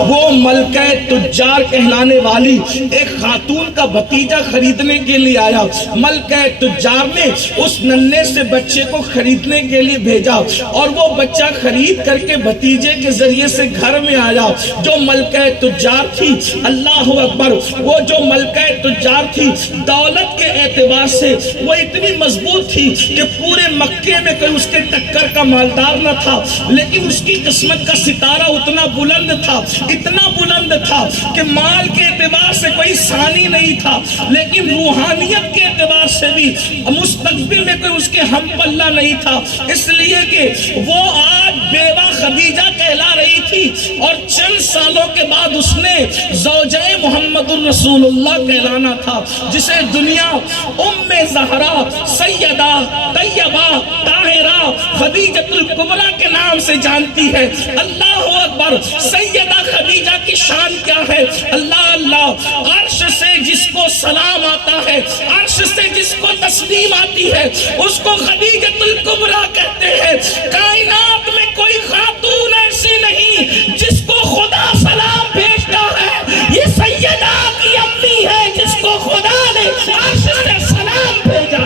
وہ ملکہ تجار کہلانے والی ایک خاتون کا بھتیجا خریدنے کے لیے آیا. ملکہ تجار نے اس ننھے سے بچے کو خریدنے کے لیے بھیجا اور وہ بچہ خرید کر کے بھتیجے کے ذریعے سے گھر میں آیا. جو ملکہ تجار تھی، اللہ اکبر، وہ جو ملکہ تجار تھی دولت کے اعتبار سے وہ اتنی مضبوط تھی کہ پورے مکے میں کوئی اس کے ٹکر کا مالدار نہ تھا، لیکن اس کی قسمت کا ستارہ اتنا بلند تھا، اتنا بلند تھا کہ مال کے اعتبار سے کوئی ثانی نہیں تھا، لیکن روحانیت کے اعتبار سے بھی مستقبل میں کوئی اس کے ہم پلہ نہیں تھا. اس لیے کہ وہ آج بیوہ خدیجہ کہلا رہی تھی اور چند سالوں کے بعد اس نے زوجہ محمد الرسول اللہ کہلانا تھا، جسے دنیا ام زہرا سیدہ طیبہ طاہرہ خدیجۃ الکبریٰ کے نام سے جانتی ہے. اللہ اکبر، سیدہ خدیجہ کی شان کیا ہے؟ اللہ اللہ، عرش سے جس کو سلام آتا ہے، عرش سے جس کو تسلیم آتی ہے، اس کو خدیجۃ الکبریٰ کہتے ہیں. کائنات میں کوئی خاتون ایسی نہیں جس کو خدا سلام بھیجتا ہے. یہ سیدہ کی امی ہے جس کو خدا نے عرش سے سلام بھیجا.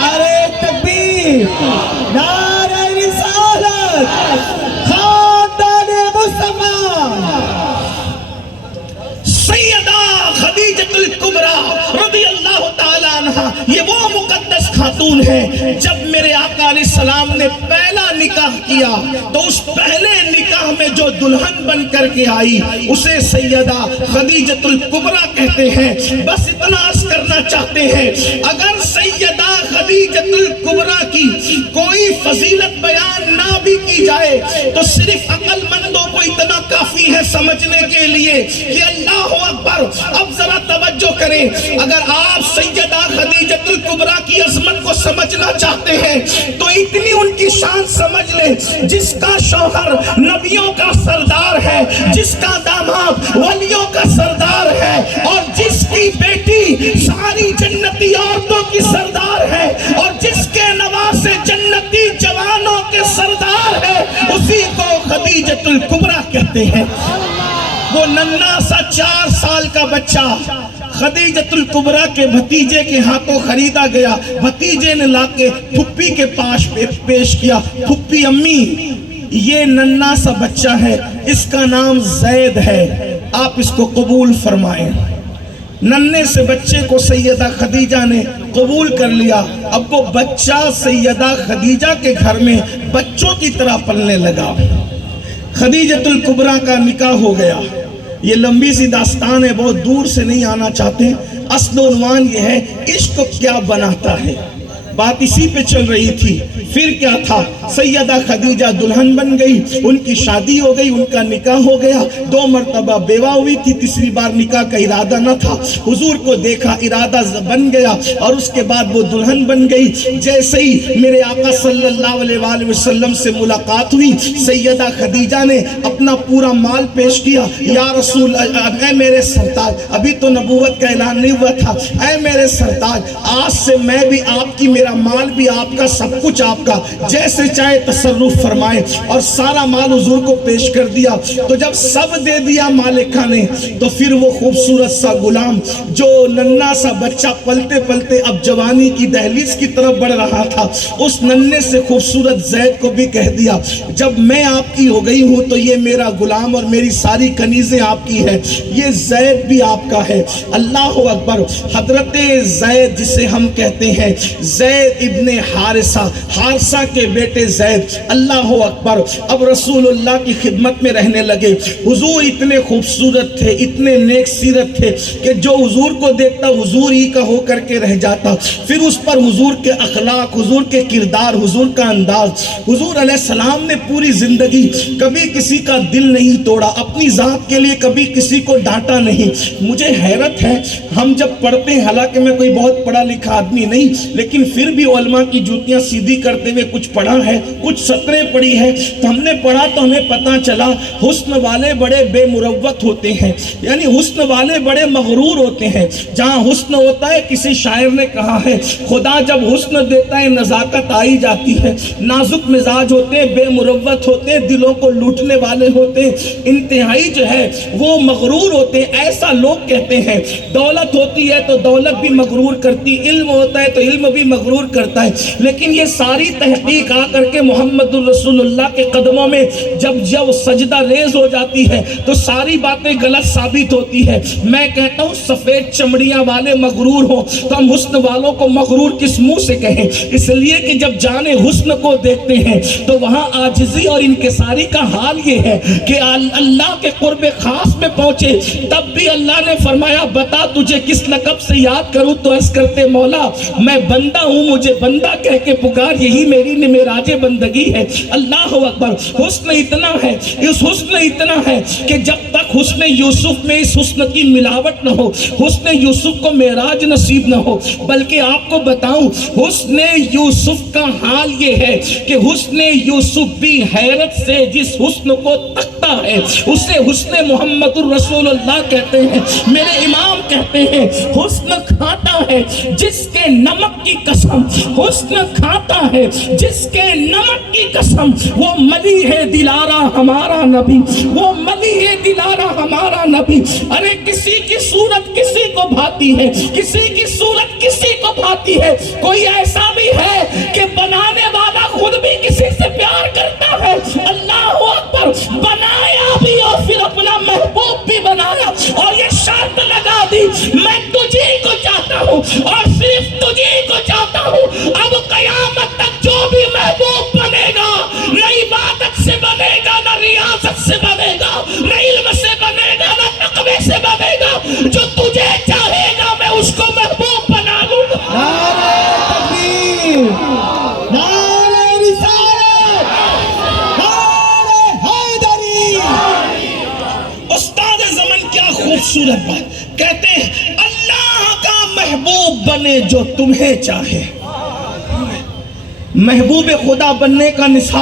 نعرہ تکبیر، نعرہ رسالت، خاندان مصطفیٰ. سیدہ خدیجۃ الکبریٰ رضی اللہ تعالیٰ عنہ یہ وہ مقدس خاتون ہے. جب میرے آقا علیہ السلام نے پہلا نکاح کیا تو اس پہلے نکاح میں جو دلہن بن کر کے آئی اسے سیدہ خدیجۃ الکبریٰ کہتے ہیں. بس اتنا عرض کرنا چاہتے ہیں، اگر سیدہ خدیجۃ الکبریٰ کی کوئی فضیلت بیان نہ بھی کی جائے تو صرف عقل مندوں کو اتنا کافی ہے سمجھنے کے لیے کہ اللہ اکبر. اب ذرا توجہ کریں، اگر آپ سیدہ خدیجۃ الکبریٰ کی عظمت کو سمجھنا چاہتے ہیں تو اتنی ان کی شان سمجھ لیں، جس کا شوہر نبیوں کا سردار ہے، جس کا داماد ولیوں کا سردار ہے، اور جس کی بیٹی ساری جنتی عورتوں کی سردار ہے، اور جس کے نواسے جنتی جوانوں کے سردار ہے، اسی کو خدیجۃ الکبریٰ کہتے ہیں. وہ ننھا سا 4 سال کا بچہ خدیجۃ الکبریٰ کے بھتیجے کے ہاتھوں خریدا گیا. بھتیجے نے لا کے پھپھی کے پاس پیش کیا. پھپھی امی، یہ ننھا سا بچہ ہے، اس کا نام زید ہے، آپ اس کو قبول فرمائیں. ننھے سے بچے کو سیدہ خدیجہ نے قبول کر لیا. اب وہ بچہ سیدہ خدیجہ کے گھر میں بچوں کی طرح پلنے لگا. خدیجۃ الکبریٰ کا نکاح ہو گیا. یہ لمبی سی داستان ہے، بہت دور سے نہیں آنا چاہتے. اصل عنوان یہ ہے، عشق کیا بناتا ہے. بات اسی پہ چل رہی تھی. پھر کیا تھا، سیدہ خدیجہ دلہن بن گئی، ان کی شادی ہو گئی، ان کا نکاح ہو گیا. 2 مرتبہ بیوہ ہوئی تھی، تیسری بار نکاح کا ارادہ نہ تھا. حضور کو دیکھا، ارادہ بن گیا، اور اس کے بعد وہ دلہن بن گئی. جیسے ہی میرے آقا صلی اللہ علیہ وآلہ وسلم سے ملاقات ہوئی، سیدہ خدیجہ نے اپنا پورا مال پیش کیا. یا رسول، اے میرے سرتاج، ابھی تو نبوت کا اعلان نہیں ہوا تھا، اے میرے سرتاج، آج سے میں بھی آپ کی، میرا مال بھی آپ کا، سب کچھ آپ کا، جیسے چاہے تصرف فرمائیں. اور سارا مال حضور کو پیش کر دیا. تو جب سب دے دیا مالکہ نے تو پھر وہ خوبصورت سا غلام جو ننھا سا بچہ پلتے پلتے اب جوانی کی دہلیز کی طرف بڑھ رہا تھا، اس ننھے سے خوبصورت زید کو بھی کہہ دیا، جب میں آپ کی ہو گئی ہوں تو یہ میرا غلام اور میری ساری کنیزیں آپ کی ہے، یہ زید بھی آپ کا ہے. اللہ اکبر. حضرت زید جسے ہم کہتے ہیں زید ابن حارثہ کے بیٹے زید، اللہ اکبر، اب رسول اللہ کی خدمت میں رہنے لگے. حضور اتنے خوبصورت تھے، اتنے نیک سیرت تھے کہ جو حضور کو دیکھتا حضور ہی کا ہو کر کے رہ جاتا. پھر اس پر حضور کے اخلاق، حضور کے کردار، حضور کا انداز. حضور علیہ السلام نے پوری زندگی کبھی کسی کا دل نہیں توڑا، اپنی ذات کے لیے کبھی کسی کو ڈانٹا نہیں. مجھے حیرت ہے، ہم جب پڑھتے ہیں، حالانکہ میں کوئی بہت پڑھا لکھا آدمی نہیں، لیکن پھر پھر بھی علماء کی جوتیاں سیدھی کرتے ہوئے کچھ پڑھا ہے، کچھ سطریں پڑھی ہے، تو ہم نے پڑھا تو ہمیں پتہ چلا حسن والے بڑے بے مروت ہوتے ہیں، یعنی حسن والے بڑے مغرور ہوتے ہیں۔ جہاں حسن ہوتا ہے، کسی شاعر نے کہا ہے خدا جب حسن دیتا ہے نزاکت آئی جاتی ہے، نازک مزاج ہوتے ہیں، بے مروت ہوتے ہیں، دلوں کو لوٹنے والے ہوتے ہیں، انتہائی جو ہے وہ مغرور ہوتے ہیں۔ ایسا لوگ کہتے ہیں دولت ہوتی ہے تو دولت بھی مغرور کرتی، علم ہوتا ہے تو علم بھی مغرور کرتا ہے، لیکن یہ ساری تحقیق آ کر کے محمد الرسول اللہ کے قدموں میں جب سجدہ ریز ہو جاتی ہے تو ساری باتیں غلط ثابت ہوتی ہے۔ میں کہتا ہوں سفید چمڑیاں والے مغرور ہوں تو ہم حسن والوں کو مغرور کس منہ سے کہیں؟ اس لیے کہ جب جان حسن کو دیکھتے ہیں تو وہاں عاجزی اور انکساری کا حال یہ ہے کہ اللہ کے قرب خاص میں پہنچے تب بھی اللہ نے فرمایا بتا تجھے کس لقب سے یاد کروں، تو عرض کرتے مولا میں بندہ ہوں، مجھے بندہ کہہ کے پکار، یہی میری معراج بندگی ہے۔ اللہ اکبر۔ حسن اتنا ہے، اس حسن اتنا ہے کہ جب تک حسن یوسف میں اس حسن کی ملاوٹ نہ ہو، حسن یوسف کو معراج نصیب نہ ہو، بلکہ آپ کو بتاؤں حسن یوسف کا حال یہ ہے کہ حسن یوسف بھی حیرت سے جس حسن کو تکتا ہے اسے حسن محمد الرسول اللہ کہتے ہیں۔ میرے امام کہتے ہیں حسن کھاتا ہے جس کے نمک کی قسم، حسن کھاتا ہے جس کے نمک کی قسم، وہ ملی ہے دلارا ہمارا نبی، وہ ملی ہے دلارا ہمارا نبی۔ ارے کسی کی صورت کسی کو بھاتی ہے، کسی کی صورت کسی کو بھاتی ہے، کوئی ایسا بھی ہے کہ بنانے والا خود بھی کسی سے پیار کرتا ہے۔ اللہ اکبر۔ بنایا بھی اور پھر اپنا محبوب بھی بنایا اور یہ شرط لگا دی میں تجھے کو چاہتا ہوں اور صرف تجھے کو چاہتا ہوں۔ اب قیامت تک جو بھی محبوب بنے گا نہ عبادت سے بنے گا، نہ ریاضت سے بنے گا، نہ علم سے بنے گا، نہ تقوی سے بنے گا، جو تجھے چاہے گا میں اس کو محبوب بنا لوں گا۔ نعرہ تکبیر، نعرہ رسالت، نعرہ حیدری۔ استاد زمن کیا خوبصورت بات کہتے ہیں، اللہ کا محبوب بنے جو تمہیں چاہے۔ محبوب خدا بننے کا نصاب